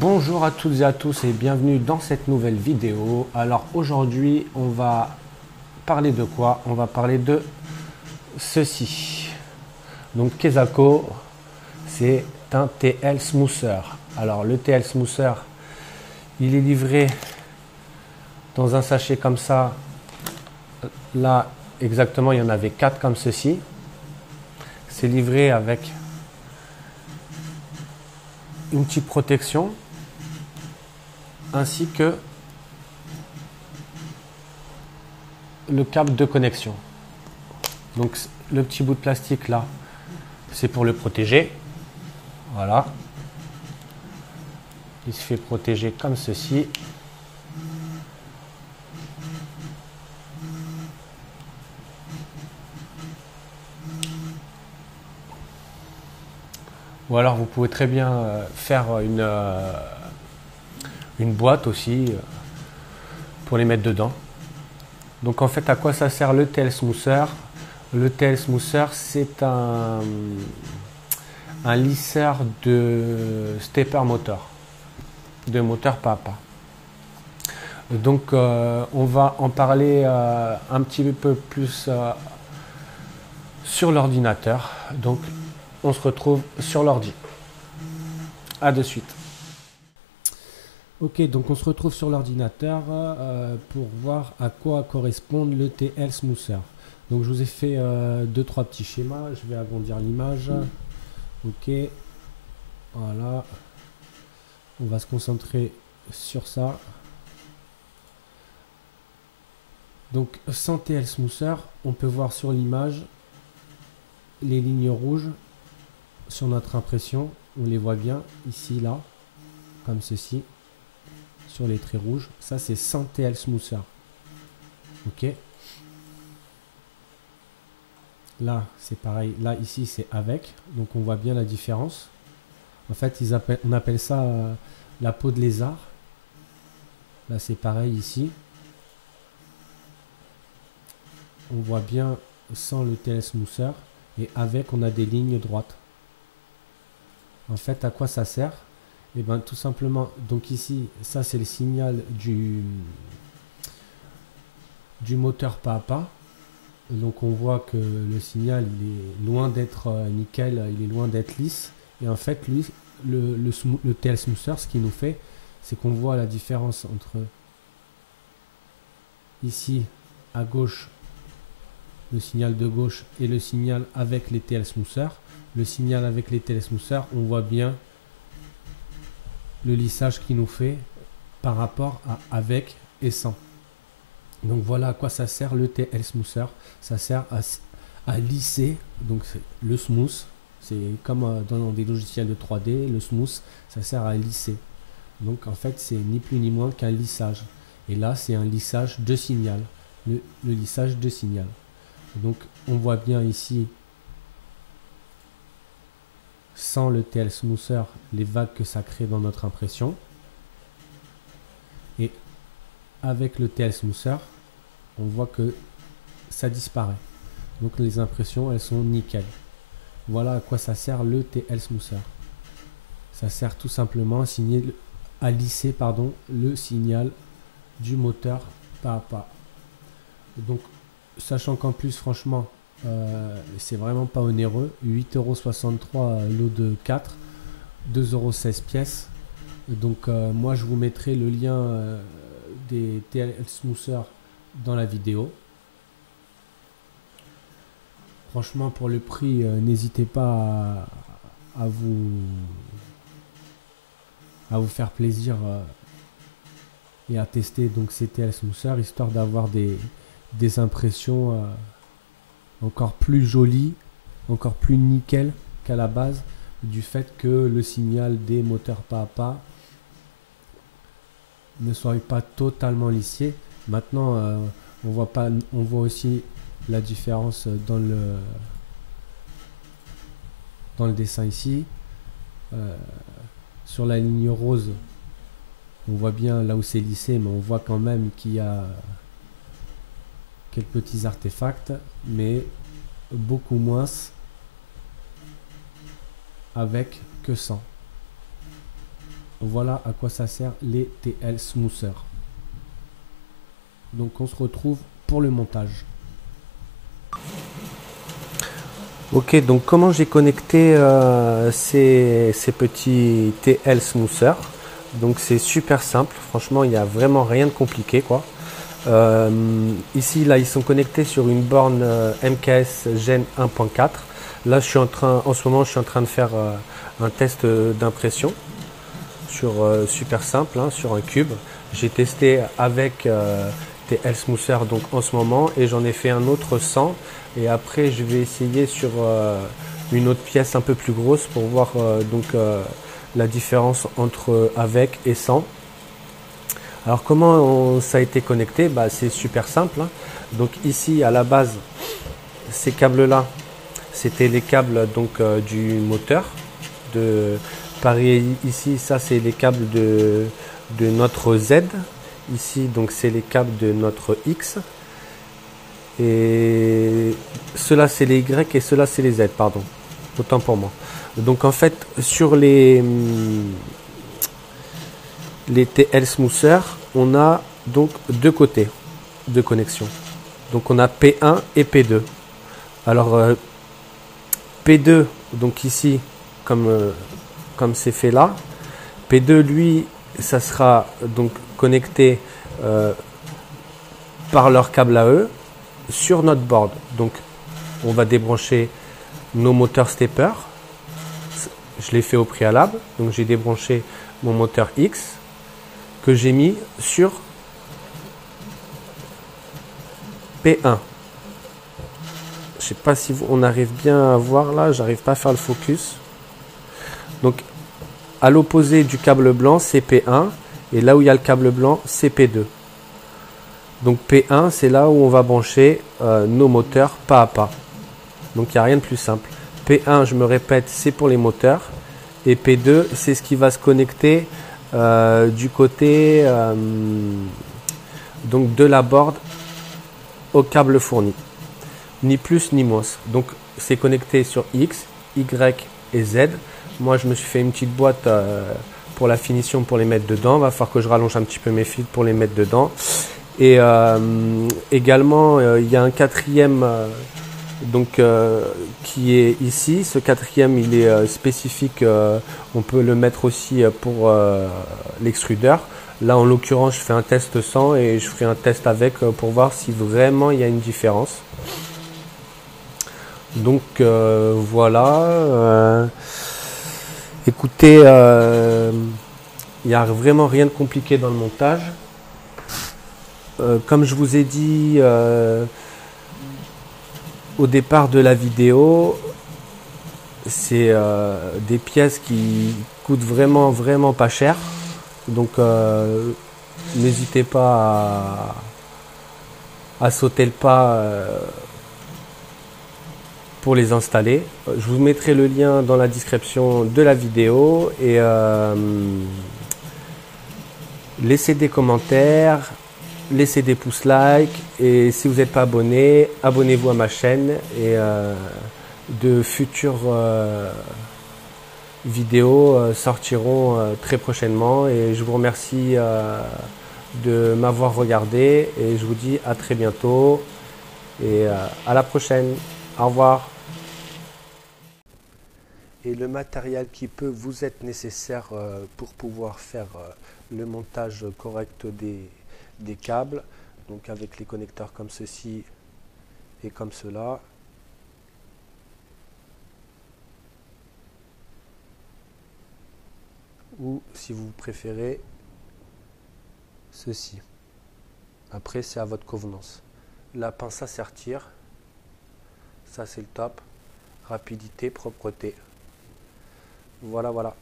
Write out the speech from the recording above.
Bonjour à toutes et à tous et bienvenue dans cette nouvelle vidéo. Alors aujourd'hui on va parler de quoi? On va parler de ceci. Donc Kesako, c'est un TL Smoother. Alors le TL Smoother, il est livré dans un sachet comme ça. Là exactement il y en avait 4 comme ceci. C'est livré avec une petite protection ainsi que le câble de connexion. Donc le petit bout de plastique là, c'est pour le protéger. Voilà. Il se fait protéger comme ceci. Ou alors vous pouvez très bien faire une boîte aussi pour les mettre dedans. Donc en fait, à quoi ça sert le TL Smoother? Le TL Smoother, c'est un lisseur de stepper moteur, de moteur pas à pas. Donc on va en parler un petit peu plus sur l'ordinateur. Donc on se retrouve sur l'ordi. À de suite. Ok, donc on se retrouve sur l'ordinateur pour voir à quoi correspond le TL Smoother. Donc je vous ai fait 2-3 petits schémas. Je vais agrandir l'image. Ok, voilà. On va se concentrer sur ça. Donc sans TL Smoother, on peut voir sur l'image les lignes rouges sur notre impression. On les voit bien ici, là, comme ceci, sur les traits rouges. Ça, c'est sans TL Smoother. Ok. Là, c'est pareil. Là, ici, c'est avec. Donc, on voit bien la différence. En fait, on appelle ça la peau de lézard. Là, c'est pareil ici. On voit bien sans le TL Smoother. Et avec, on a des lignes droites. En fait, à quoi ça sert? Et bien, tout simplement, donc ici, ça, c'est le signal du moteur pas à pas. Donc on voit que le signal il est loin d'être nickel, il est loin d'être lisse. Et en fait, lui, le TL Smoother, ce qu'il nous fait, c'est qu'on voit la différence entre ici à gauche, le signal de gauche et le signal avec les TL Smoother. Le signal avec les TL Smoother, on voit bien le lissage qu'il nous fait par rapport à avec et sans. Donc voilà à quoi ça sert le TL Smoother. Ça sert à lisser, donc le smooth, c'est comme dans des logiciels de 3D, le smooth, ça sert à lisser. Donc en fait c'est ni plus ni moins qu'un lissage. Et là c'est un lissage de signal, le lissage de signal. Donc on voit bien ici, sans le TL Smoother, les vagues que ça crée dans notre impression. Et avec le TL Smoother, on voit que ça disparaît. Donc les impressions, elles sont nickel. Voilà à quoi ça sert le TL Smoother. Ça sert tout simplement à lisser le signal du moteur pas à pas. Donc, sachant qu'en plus, franchement, c'est vraiment pas onéreux. 8,63 € lot de 4, 2,16 € pièces. Donc, moi, je vous mettrai le lien des TL Smoother dans la vidéo. Franchement, pour le prix, n'hésitez pas à vous faire plaisir et à tester donc ces TL Smoother, histoire d'avoir des impressions encore plus jolies, encore plus nickel qu'à la base, du fait que le signal des moteurs pas à pas ne soit pas totalement lissé. Maintenant, on voit aussi la différence dans le dessin ici. Sur la ligne rose, on voit bien là où c'est lissé, mais on voit quand même qu'il y a quelques petits artefacts, mais beaucoup moins avec que sans. voilà à quoi ça sert les TL Smoother. Donc on se retrouve pour le montage. Ok, donc comment j'ai connecté ces petits TL Smoother. Donc c'est super simple, franchement il n'y a vraiment rien de compliqué quoi. Ici là ils sont connectés sur une borne MKS Gen 1.4. Là en ce moment je suis en train de faire un test d'impression sur super simple, hein, sur un cube. J'ai testé avec TL Smoother donc en ce moment et j'en ai fait un autre sans. Et après je vais essayer sur une autre pièce un peu plus grosse pour voir la différence entre avec et sans. Alors comment ça a été connecté? Bah, c'est super simple, hein. Donc ici à la base ces câbles là c'était les câbles donc du moteur de pareil ici, ça c'est les câbles de notre Z ici, donc c'est les câbles de notre X et cela c'est les Y et cela c'est les Z, pardon, autant pour moi. Donc en fait sur les TL Smoother on a donc deux côtés de connexion, donc on a P1 et P2. Alors P2 donc ici comme c'est fait là, P2 lui ça sera donc connecté par leur câble à eux sur notre board. Donc on va débrancher nos moteurs stepper, je l'ai fait au préalable, donc j'ai débranché mon moteur X que j'ai mis sur P1. Je sais pas si on arrive bien à voir là, j'arrive pas à faire le focus. Donc à l'opposé du câble blanc c'est P1 et là où il y a le câble blanc c'est P2. Donc P1 c'est là où on va brancher nos moteurs pas à pas. Donc il n'y a rien de plus simple. P1 je me répète c'est pour les moteurs et P2 c'est ce qui va se connecter du côté donc de la board au câble fourni. Ni plus ni moins. Donc c'est connecté sur X, Y et Z. Moi je me suis fait une petite boîte pour la finition pour les mettre dedans. Il va falloir que je rallonge un petit peu mes fils pour les mettre dedans. Et également il y a un quatrième qui est ici. Ce quatrième il est spécifique, on peut le mettre aussi pour l'extrudeur. Là en l'occurrence je fais un test sans et je ferai un test avec pour voir si vraiment il y a une différence. Donc voilà, écoutez, il n'y a vraiment rien de compliqué dans le montage. Comme je vous ai dit au départ de la vidéo, c'est des pièces qui coûtent vraiment pas cher. Donc n'hésitez pas à sauter le pas pour les installer. Je vous mettrai le lien dans la description de la vidéo et laissez des commentaires, laissez des pouces like et si vous n'êtes pas abonné, abonnez-vous à ma chaîne et de futures vidéos sortiront très prochainement et je vous remercie de m'avoir regardé et je vous dis à très bientôt et à la prochaine. Au revoir. Et le matériel qui peut vous être nécessaire pour pouvoir faire le montage correct des câbles, donc avec les connecteurs comme ceci et comme cela. Ou si vous préférez ceci. Après c'est à votre convenance. La pince à sertir, ça c'est le top. Rapidité, propreté. Voilà.